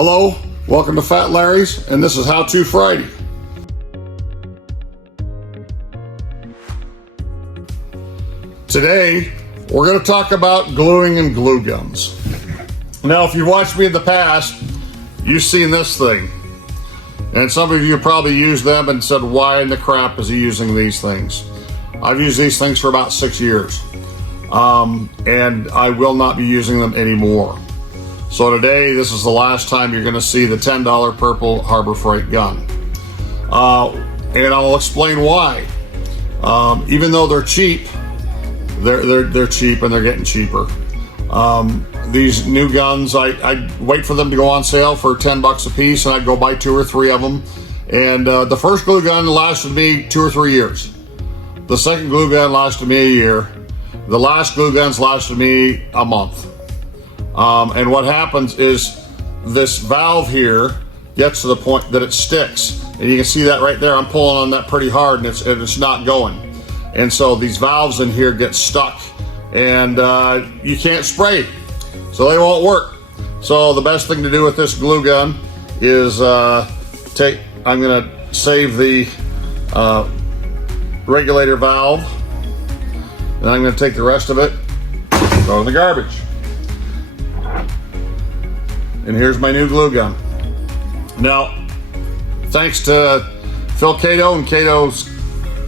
Hello, welcome to Fat Larry's, and this is How To Friday. Today, we're going to talk about gluing and glue guns. Now, if you've watched me in the past, you've seen this thing. And some of you have probably used them and said, why in the crap is he using these things? I've used these things for about 6 years. And I will not be using them anymore. So today, this is the last time you're going to see the $10 purple Harbor Freight gun. And I'll explain why. Even though they're cheap, they're cheap and they're getting cheaper. These new guns, I wait for them to go on sale for 10 bucks a piece, and I'd go buy 2 or 3 of them. And the first glue gun lasted me 2 or 3 years. The second glue gun lasted me a year. The last glue guns lasted me a month. And what happens is this valve here gets to the point that it sticks. And you can see that right there. I'm pulling on that pretty hard, and it's not going. And so these valves in here get stuck, and you can't spray, so they won't work. So the best thing to do with this glue gun is I'm gonna save the regulator valve, and I'm gonna take the rest of it, throw it in the garbage. And here's my new glue gun. Now, thanks to Phil Cato and Cato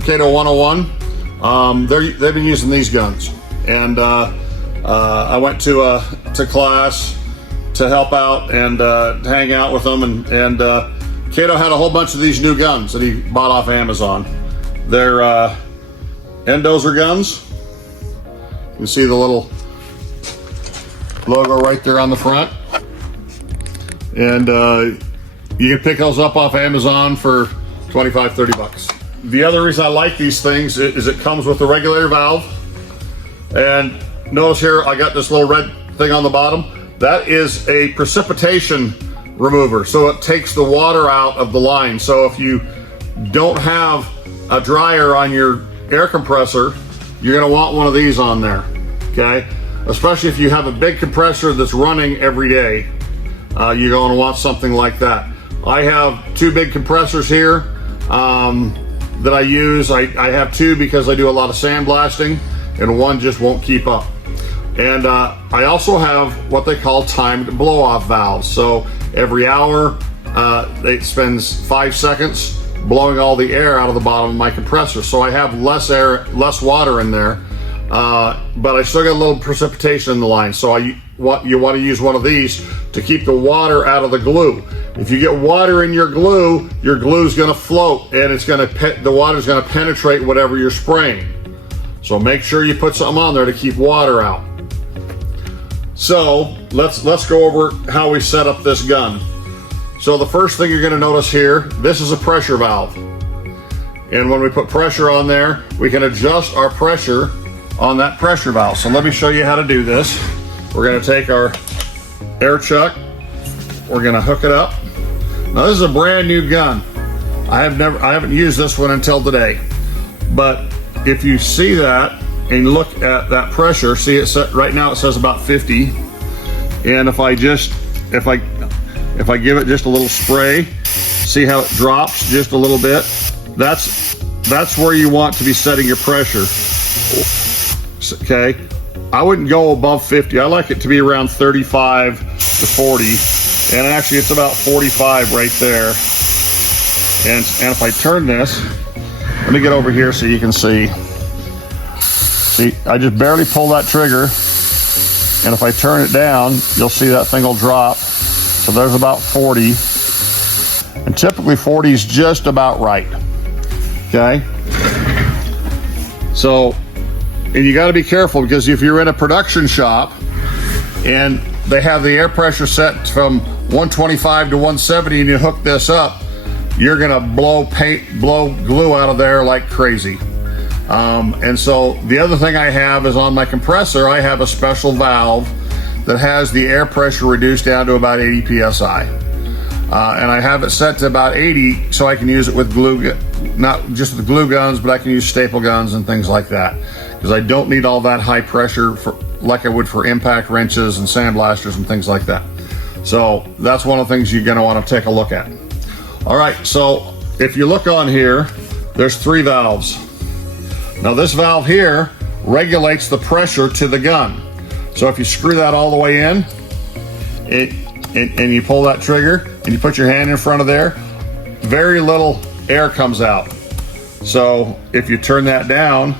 101, they've been using these guns. And I went to class to help out and to hang out with them. And Cato had a whole bunch of these new guns that he bought off Amazon. They're Endozer guns. You can see the little logo right there on the front. And you can pick those up off Amazon for 25, 30 bucks. The other reason I like these things is it comes with a regulator valve. And notice here, I got this little red thing on the bottom. That is a precipitation remover. So it takes the water out of the line. So if you don't have a dryer on your air compressor, you're gonna want one of these on there, okay? Especially if you have a big compressor that's running every day. You're going to want something like that. I have 2 big compressors here that I use. I have 2 because I do a lot of sandblasting, and one just won't keep up. And I also have what they call timed blow-off valves. So every hour, it spends 5 seconds blowing all the air out of the bottom of my compressor. So I have less water in there, but I still got a little precipitation in the line. So you want to use one of these to keep the water out of the glue. If you get water in your glue is going to float, and the water's going to penetrate whatever you're spraying. So make sure you put something on there to keep water out. So let's go over how we set up this gun. So the first thing you're going to notice here, this is a pressure valve. And when we put pressure on there, we can adjust our pressure on that pressure valve. So let me show you how to do this. We're going to take our air chuck. We're going to hook it up. Now this is a brand new gun. I haven't used this one until today. But if you see that and look at that pressure, see it set right now, it says about 50. And if I give it just a little spray, see how it drops just a little bit? That's where you want to be setting your pressure. Okay, I wouldn't go above 50. I like it to be around 35 to 40, and actually it's about 45 right there. And if I turn this, let me get over here so you can see. See, I just barely pull that trigger, and if I turn it down, you'll see that thing will drop. So there's about 40, and typically 40 is just about right. Okay, so. And you got to be careful, because if you're in a production shop and they have the air pressure set from 125 to 170 and you hook this up, you're going to blow glue out of there like crazy. And so the other thing I have is on my compressor, I have a special valve that has the air pressure reduced down to about 80 psi. And I have it set to about 80 so I can use it with glue, not just with glue guns, but I can use staple guns and things like that. Because I don't need all that high pressure like I would for impact wrenches and sandblasters and things like that. So that's one of the things you're going to want to take a look at. All right, so if you look on here, there's 3 valves. Now this valve here regulates the pressure to the gun. So if you screw that all the way in, and you pull that trigger and you put your hand in front of there, very little air comes out. So if you turn that down,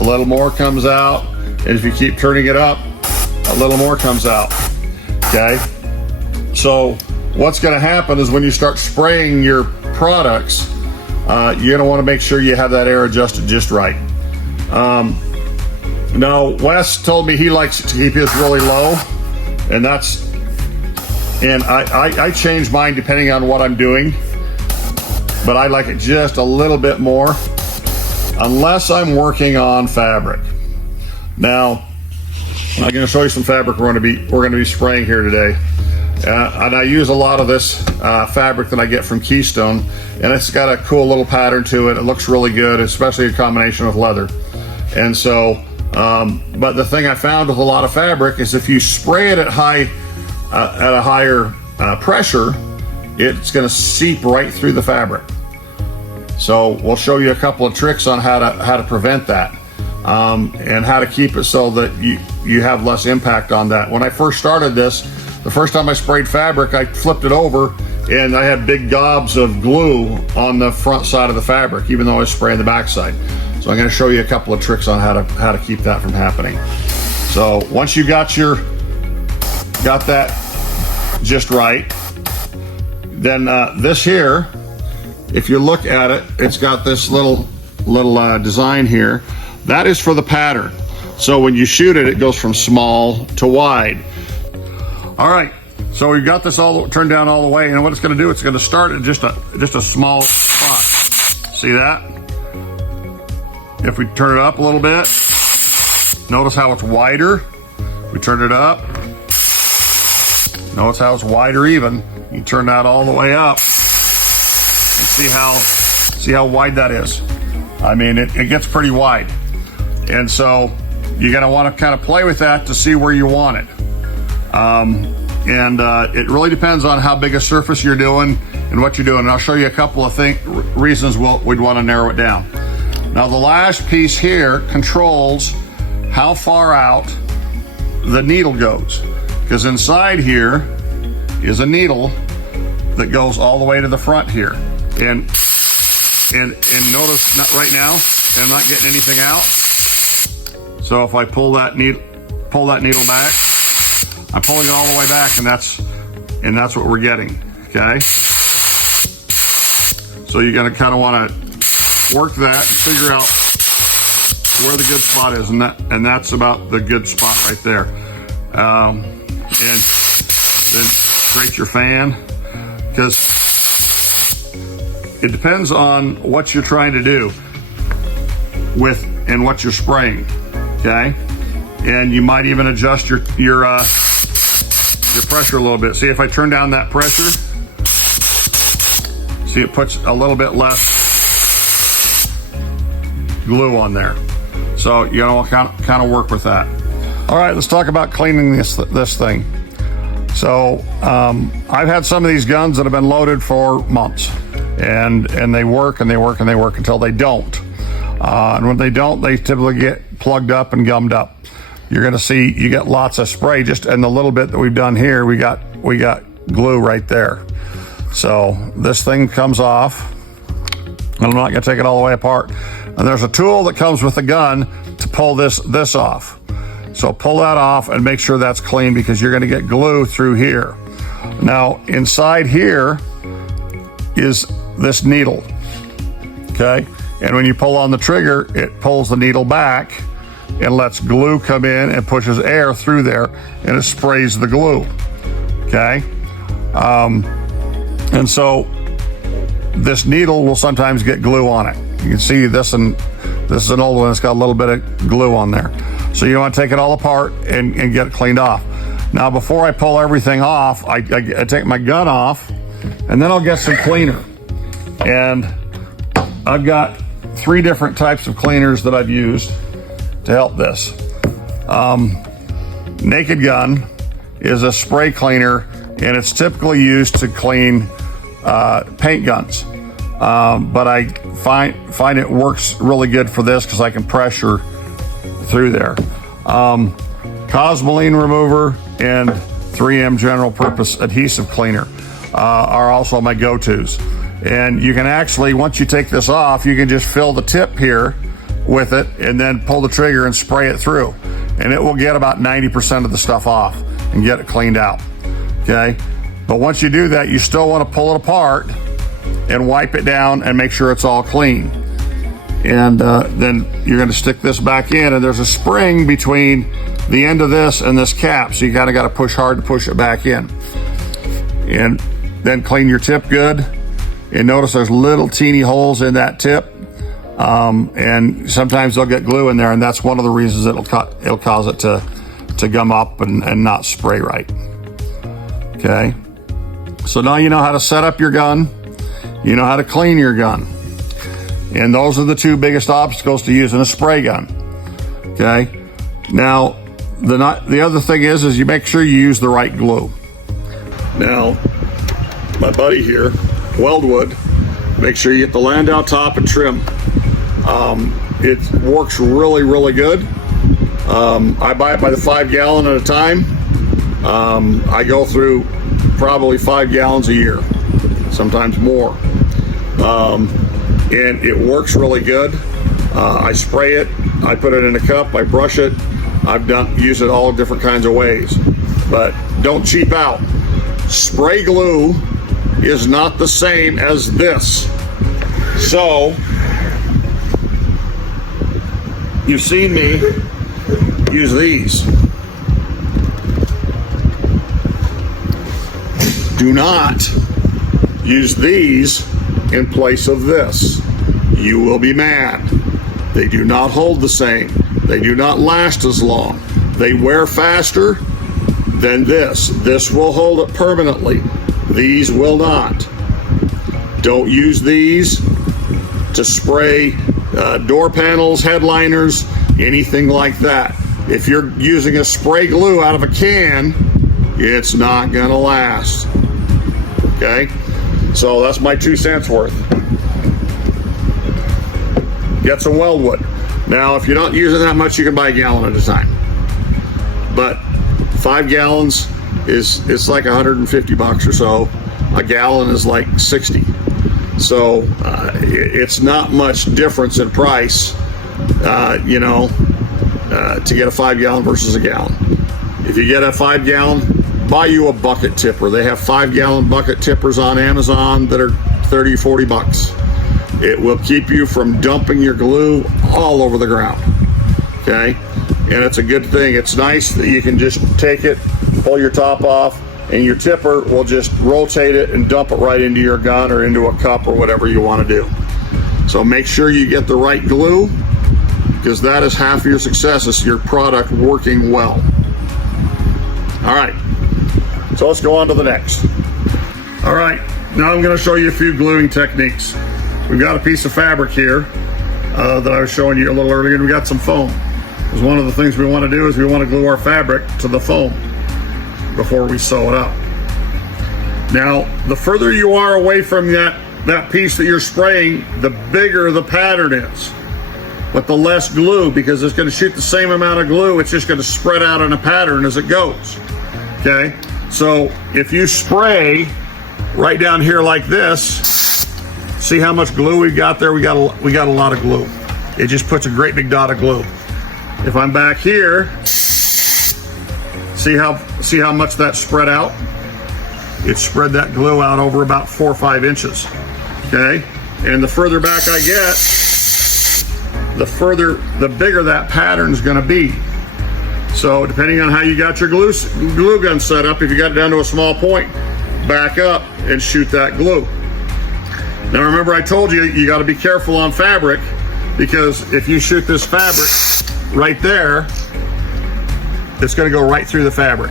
a little more comes out, and if you keep turning it up, a little more comes out. Okay, so what's going to happen is when you start spraying your products, you're going to want to make sure you have that air adjusted just right. Now Wes told me he likes to keep his really low, and I change mine depending on what I'm doing, but I like it just a little bit more unless I'm working on fabric. Now I'm going to show you some fabric we're going to be spraying here today, and I use a lot of this fabric that I get from Keystone, and it's got a cool little pattern to it. It looks really good, especially a combination with leather. And so but the thing I found with a lot of fabric is if you spray it at a higher pressure, it's going to seep right through the fabric. So we'll show you a couple of tricks on how to prevent that, and how to keep it so that you have less impact on that. When I first started this, the first time I sprayed fabric, I flipped it over and I had big gobs of glue on the front side of the fabric, even though I was spraying the back side. So I'm going to show you a couple of tricks on how to keep that from happening. So once you got that just right, then this here, if you look at it, it's got this little design here. That is for the pattern. So when you shoot it, it goes from small to wide. All right, so we've got this all turned down all the way, and what it's going to do, it's going to start at just a small spot. See that? If we turn it up a little bit, notice how it's wider. We turn it up. Notice how it's wider even. You turn that all the way up and see how wide that is. I mean, it gets pretty wide. And so you're gonna wanna kind of play with that to see where you want it. It really depends on how big a surface you're doing and what you're doing. And I'll show you a couple of reasons we'd wanna narrow it down. Now the last piece here controls how far out the needle goes, because inside here is a needle that goes all the way to the front here. And notice right now, I'm not getting anything out. So if I pull that needle back, I'm pulling it all the way back, and that's what we're getting. Okay. So you're gonna kind of want to work that and figure out where the good spot is, and that's about the good spot right there. And then create your fan, because it depends on what you're trying to do and what you're spraying. Okay, and you might even adjust your pressure a little bit. See, if I turn down that pressure, see, it puts a little bit less glue on there. So you know, kind of work with that. All right, let's talk about cleaning this thing. So I've had some of these guns that have been loaded for months, and they work and they work and they work until they don't. And when they don't, they typically get plugged up and gummed up. You're gonna see you get lots of spray. Just in the little bit that we've done here, we got glue right there. So this thing comes off, and I'm not gonna take it all the way apart. And there's a tool that comes with the gun to pull this off. So pull that off and make sure that's clean, because you're gonna get glue through here. Now inside here is this needle, okay? And when you pull on the trigger, it pulls the needle back and lets glue come in and pushes air through there, and it sprays the glue, okay? And so this needle will sometimes get glue on it. You can see this is an old one that's got a little bit of glue on there. So you want to take it all apart and get it cleaned off. Now before I pull everything off, I take my gun off, and then I'll get some cleaner. And I've got 3 different types of cleaners that I've used to help this. Naked Gun is a spray cleaner. and it's typically used to clean paint guns. But I find it works really good for this because I can pressure through there. Cosmoline remover and 3M general purpose adhesive cleaner are also my go-tos. And you can actually, once you take this off, you can just fill the tip here with it and then pull the trigger and spray it through. And it will get about 90% of the stuff off and get it cleaned out, okay? But once you do that, you still want to pull it apart and wipe it down and make sure it's all clean. And then you're going to stick this back in, and there's a spring between the end of this and this cap, so you kind of got to push hard to push it back in. And then clean your tip good. And notice there's little teeny holes in that tip, and sometimes they'll get glue in there, and that's one of the reasons it'll cause it to gum up and not spray right. Okay, so now you know how to set up your gun, you know how to clean your gun, and those are the two biggest obstacles to using a spray gun. Okay, now the other thing is you make sure you use the right glue. Now, my buddy here, Weldwood, make sure you get the Landau top and trim. It works really, really good. I buy it by the 5 gallon at a time. I go through probably 5 gallons a year, sometimes more. And it works really good. I spray it, I put it in a cup, I brush it. I've used it all different kinds of ways, but don't cheap out. Spray glue is not the same as this. So, you've seen me use these. Do not use these in place of this. You will be mad. They do not hold the same. They do not last as long. They wear faster than this. This will hold it permanently. These will not. Don't use these to spray door panels, headliners, anything like that. If you're using a spray glue out of a can, it's not gonna last. Okay? So that's my 2 cents worth. Get some Weldwood. Now, if you're not using that much, you can buy a gallon at a time. But 5 gallons it's like $150 or so. A gallon is like 60. So it's not much difference in price, to get a 5 gallon versus a gallon. If you get a 5 gallon, buy you a bucket tipper. They have 5 gallon bucket tippers on Amazon that are $30, $40. It will keep you from dumping your glue all over the ground. Okay? And it's a good thing. It's nice that you can just take it, pull your top off, and your tipper will just rotate it and dump it right into your gun or into a cup or whatever you want to do. So make sure you get the right glue, because that is half of your success, is your product working well. All right, so let's go on to the next. All right, now I'm going to show you a few gluing techniques. We've got a piece of fabric here that I was showing you a little earlier, and we got some foam. Because one of the things we want to do is we want to glue our fabric to the foam before we sew it up. Now, the further you are away from that piece that you're spraying, the bigger the pattern is, but the less glue, because it's going to shoot the same amount of glue. It's just going to spread out in a pattern as it goes. Okay, so if you spray right down here like this, see how much glue we've got there? We got a lot of glue. It just puts a great big dot of glue. If I'm back here, see how much that's spread out? It spread that glue out over about 4 or 5 inches. Okay, and the further back I get, the bigger that pattern's going to be. So depending on how you got your glue gun set up, if you got it down to a small point, back up and shoot that glue. Now remember, I told you, you got to be careful on fabric, because if you shoot this fabric right there, it's going to go right through the fabric.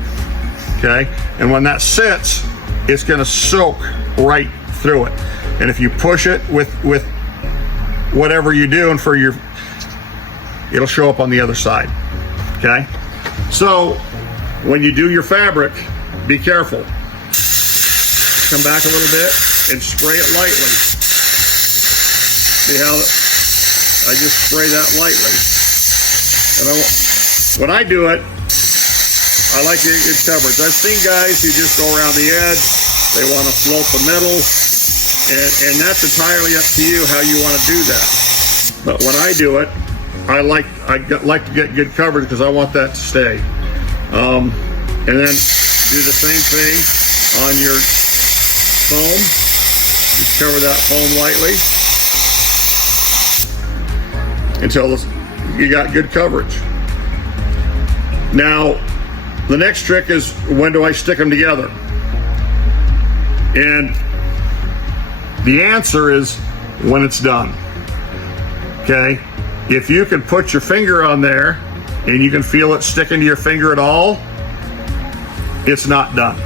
Okay, and when that sits, it's going to soak right through it. And if you push it with whatever you do, and it'll show up on the other side. Okay, so when you do your fabric, be careful. come back a little bit and spray it lightly. See how I just spray that lightly. And when I do it, I like to get good coverage. I've seen guys who just go around the edge. They want to float the middle, and that's entirely up to you how you want to do that. But when I do it, I like to get good coverage because I want that to stay. And then do the same thing on your foam. Just cover that foam lightly until you got good coverage. Now, the next trick is, when do I stick them together? And the answer is when it's done. Okay? If you can put your finger on there and you can feel it sticking to your finger at all, it's not done.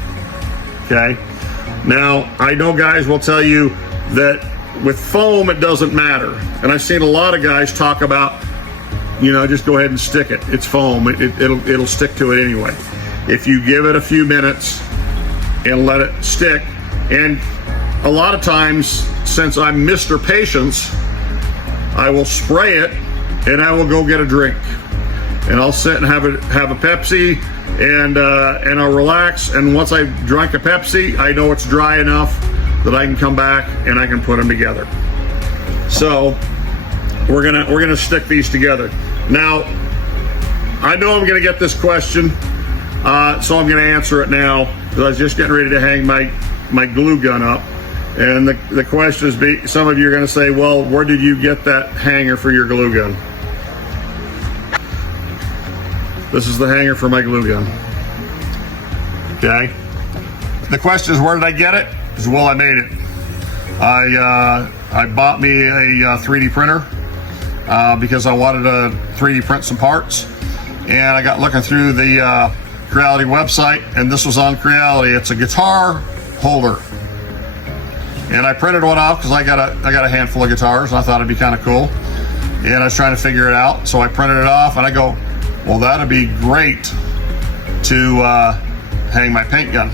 Okay? Now, I know guys will tell you that with foam it doesn't matter. And I've seen a lot of guys talk about, you know, just go ahead and stick it. It's foam. It'll stick to it anyway. If you give it a few minutes and let it stick, and a lot of times, since I'm Mr. Patience, I will spray it and I will go get a drink, and I'll sit and have a Pepsi, and I'll relax. And once I've drunk a Pepsi, I know it's dry enough that I can come back and I can put them together. So we're gonna stick these together. Now, I know I'm gonna get this question, so I'm gonna answer it now, because I was just getting ready to hang my glue gun up. And the question is, some of you are gonna say, well, where did you get that hanger for your glue gun? This is the hanger for my glue gun. Okay. The question is, where did I get it? Well, I made it. I bought me a 3D printer because I wanted to 3D print some parts, and I got looking through the Creality website, and this was on Creality. It's a guitar holder, and I printed one off because I got a handful of guitars, and I thought it'd be kind of cool, and I was trying to figure it out. So I printed it off, and I go, well, that'd be great to hang my paint gun.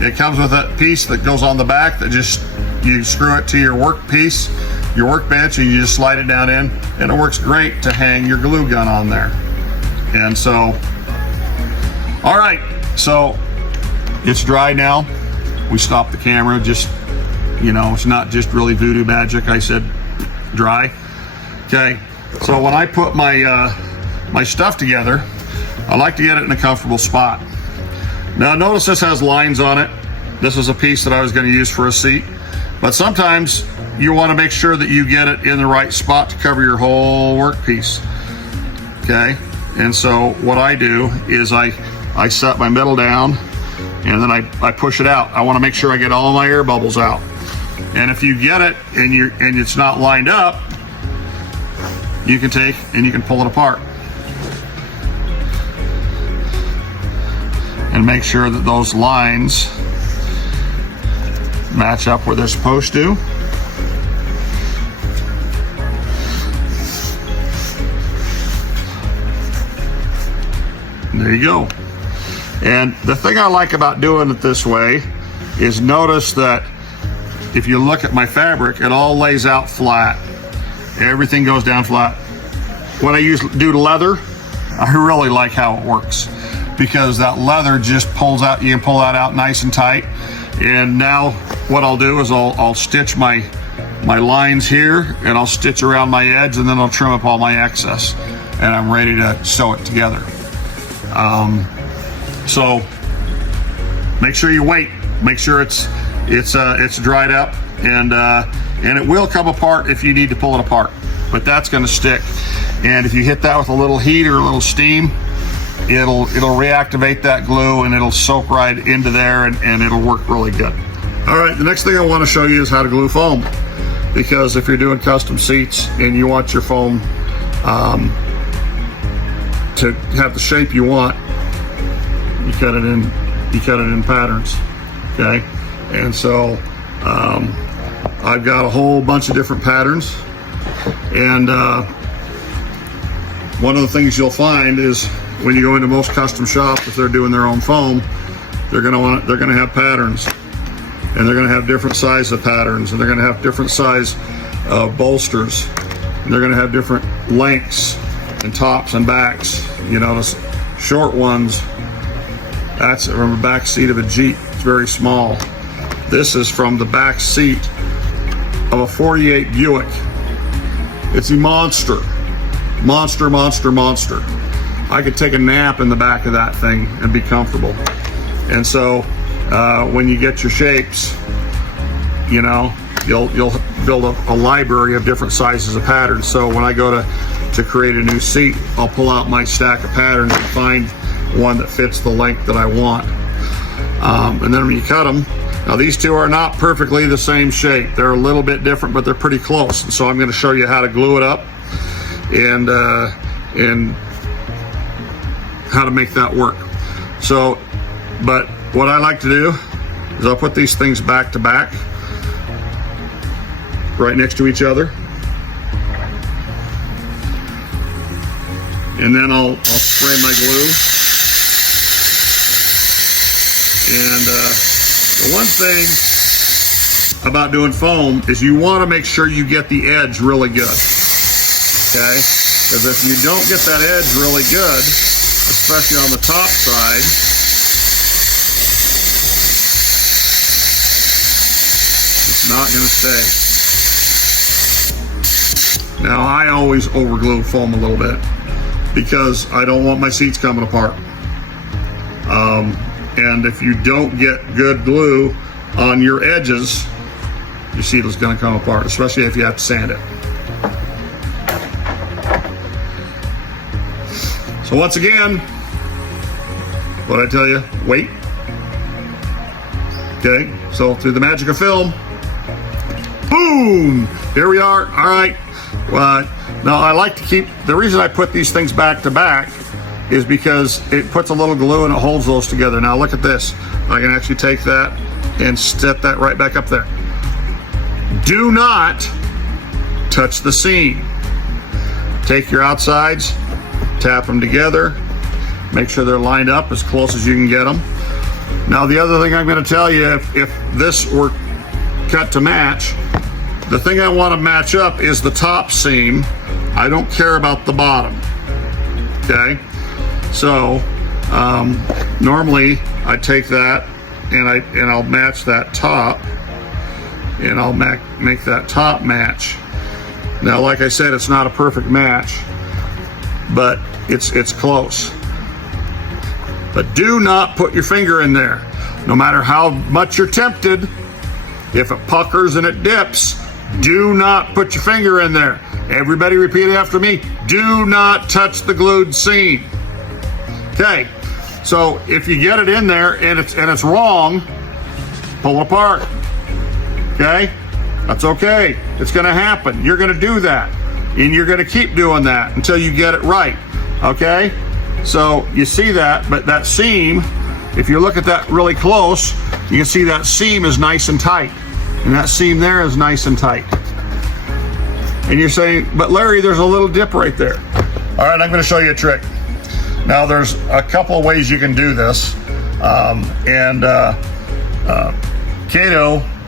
It comes with a piece that goes on the back that you screw it to your workbench, and you just slide it down in, and it works great to hang your glue gun on there. And so, all right, so it's dry now. We stopped the camera, just, you know, it's not just really voodoo magic. I said dry. Okay, so when I put my stuff together, I like to get it in a comfortable spot. Now notice this has lines on it. This is a piece that I was going to use for a seat, but sometimes you want to make sure that you get it in the right spot to cover your whole workpiece. Okay, and so what I do is I set my middle down, and then I push it out. I want to make sure I get all my air bubbles out. And if you get it and it's not lined up, you can take and you can pull it apart and make sure that those lines match up where they're supposed to. There you go. And the thing I like about doing it this way is, notice that if you look at my fabric, it all lays out flat. Everything goes down flat. When I do leather, I really like how it works, because that leather just pulls out, you can pull that out nice and tight. And now what I'll do is I'll stitch my lines here, and I'll stitch around my edge, and then I'll trim up all my excess, and I'm ready to sew it together. So make sure you wait, make sure it's dried up, and it will come apart if you need to pull it apart, but that's going to stick. And if you hit that with a little heat or a little steam, it'll reactivate that glue, and it'll soak right into there, and it'll work really good. All right, the next thing I want to show you is how to glue foam, because if you're doing custom seats and you want your foam to have the shape you want, you cut it in patterns. Okay, and so I've got a whole bunch of different patterns, and one of the things you'll find is, when you go into most custom shops, if they're doing their own foam, they're gonna have patterns. and they're going to have different size of patterns, and they're going to have different size bolsters, and they're going to have different lengths and tops and backs. You notice short ones, that's from the back seat of a Jeep. It's very small. This is from the back seat of a 48 Buick. It's a monster. Monster, monster, monster. I could take a nap in the back of that thing and be comfortable. And so when you get your shapes, you know, you'll build a library of different sizes of patterns. So when I go to create a new seat, I'll pull out my stack of patterns and find one that fits the length that I want. And then when you cut them, now these two are not perfectly the same shape. They're a little bit different, but they're pretty close. And so I'm going to show you how to glue it up and how to make that work. So, but what I like to do is I'll put these things back to back, right next to each other. And then I'll spray my glue. And the one thing about doing foam is you want to make sure you get the edge really good. Okay? Because if you don't get that edge really good, especially on the top side, it's not going to stay. Now, I always overglue foam a little bit because I don't want my seats coming apart. And if you don't get good glue on your edges, your seat is going to come apart, especially if you have to sand it. So once again, what I tell you, wait. Okay, so through the magic of film, boom, here we are. All right. Now I like to keep, the reason I put these things back to back is because it puts a little glue and it holds those together. Now look at this. I can actually take that and set that right back up there. Do not touch the seam. Take your outsides, tap them together, make sure they're lined up as close as you can get them. Now the other thing I'm going to tell you, if this were cut to match, the thing I want to match up is the top seam. I don't care about the bottom. Okay? So normally I take that and I'll match that top, and I'll make that top match. Now, like I said, it's not a perfect match, but it's close. But do not put your finger in there. No matter how much you're tempted, if it puckers and it dips, do not put your finger in there. Everybody repeat it after me. Do not touch the glued seam. Okay, so if you get it in there and it's wrong, pull it apart. Okay, that's okay. It's going to happen. You're going to do that, and you're going to keep doing that until you get it right. Okay, so you see that, but that seam, if you look at that really close, you can see that seam is nice and tight, and that seam there is nice and tight. And you're saying, but Larry, there's a little dip right there. All right, I'm going to show you a trick. Now, there's a couple of ways you can do this.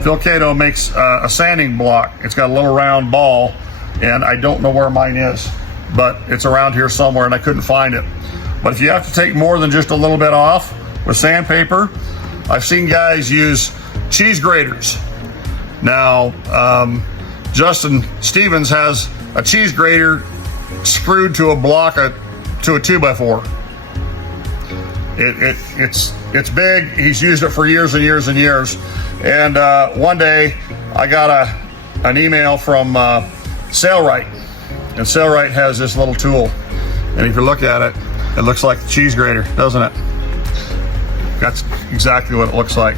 Phil Cato makes a sanding block. It's got a little round ball, and I don't know where mine is, but it's around here somewhere, and I couldn't find it. But if you have to take more than just a little bit off with sandpaper, I've seen guys use cheese graters. Now, Justin Stevens has a cheese grater screwed to a block to a 2x4. It's big. He's used it for years and years and years. And one day I got an email from Sailrite, and Sailrite has this little tool. And if you look at it, it looks like the cheese grater, doesn't it? That's exactly what it looks like.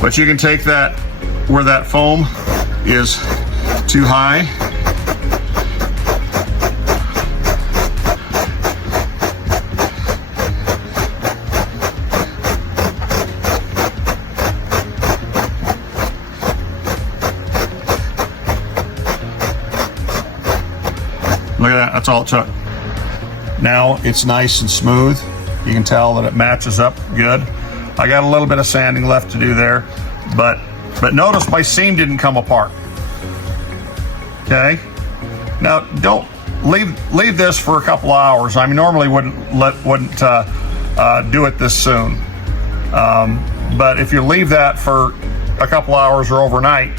But you can take that where that foam is too high. Look at that, that's all it took. Now it's nice and smooth. You can tell that it matches up good. I got a little bit of sanding left to do there, but But notice my seam didn't come apart. Okay. Now don't leave this for a couple of hours. I mean, normally wouldn't do it this soon. But if you leave that for a couple hours or overnight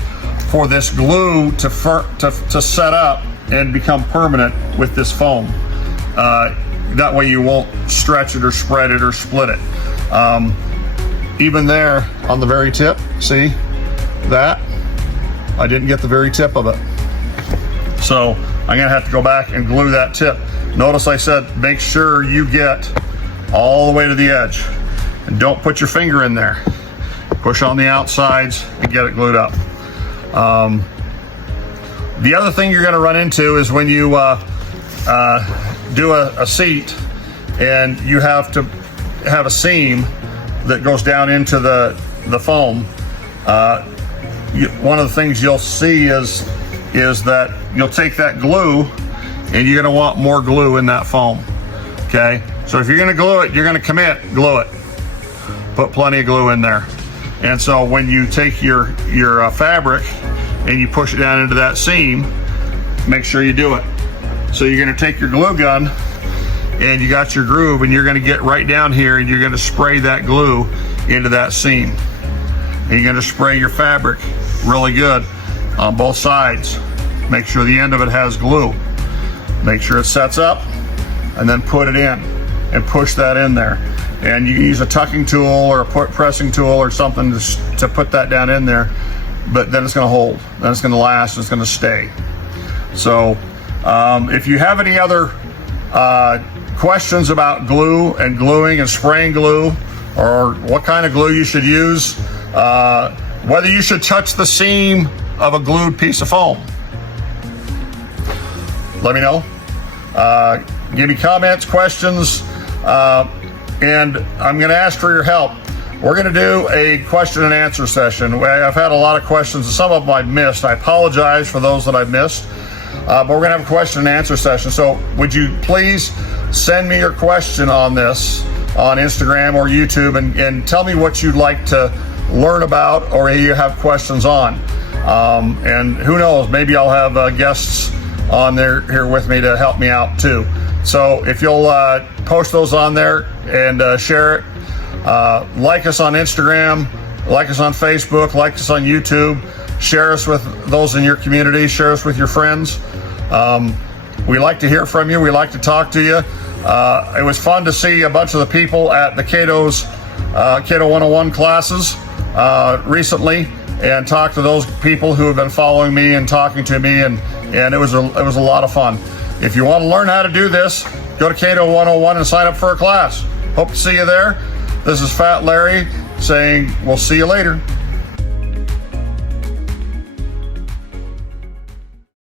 for this glue to set up and become permanent with this foam, that way you won't stretch it or spread it or split it. Even there on the very tip, see that? I didn't get the very tip of it. So I'm gonna have to go back and glue that tip. Notice I said make sure you get all the way to the edge. And don't put your finger in there. Push on the outsides and get it glued up. The other thing you're gonna run into is when you do a seat and you have to have a seam that goes down into the foam. One of the things you'll see is that you'll take that glue and you're gonna want more glue in that foam, okay? So if you're gonna glue it, you're gonna commit, glue it. Put plenty of glue in there. And so when you take your fabric and you push it down into that seam, make sure you do it. So you're gonna take your glue gun and you got your groove and you're gonna get right down here and you're gonna spray that glue into that seam. And you're gonna spray your fabric really good on both sides. Make sure the end of it has glue. Make sure it sets up and then put it in and push that in there. And you can use a tucking tool or a pressing tool or something to put that down in there, but then it's gonna hold, then it's gonna last, it's gonna stay. So if you have any other questions about glue and gluing and spraying glue, or what kind of glue you should use, whether you should touch the seam of a glued piece of foam, let me know. Give me comments, questions, and I'm going to ask for your help. We're going to do a question and answer session. I've had a lot of questions, and some of them I've missed. I apologize for those that I've missed, but we're going to have a question and answer session. So would you please send me your question on this on Instagram or YouTube, and tell me what you'd like to learn about or you have questions on. And who knows, maybe I'll have guests on there here with me to help me out too. So if you'll post those on there and share it, like us on Instagram, like us on Facebook, like us on YouTube, share us with those in your community, share us with your friends. We like to hear from you. We like to talk to you. It was fun to see a bunch of the people at the Cato's Cato 101 classes recently, and talk to those people who have been following me and talking to me, and it was a lot of fun. If you want to learn how to do this, go to Cato 101 and sign up for a class. Hope to see you there. This is Fat Larry saying we'll see you later.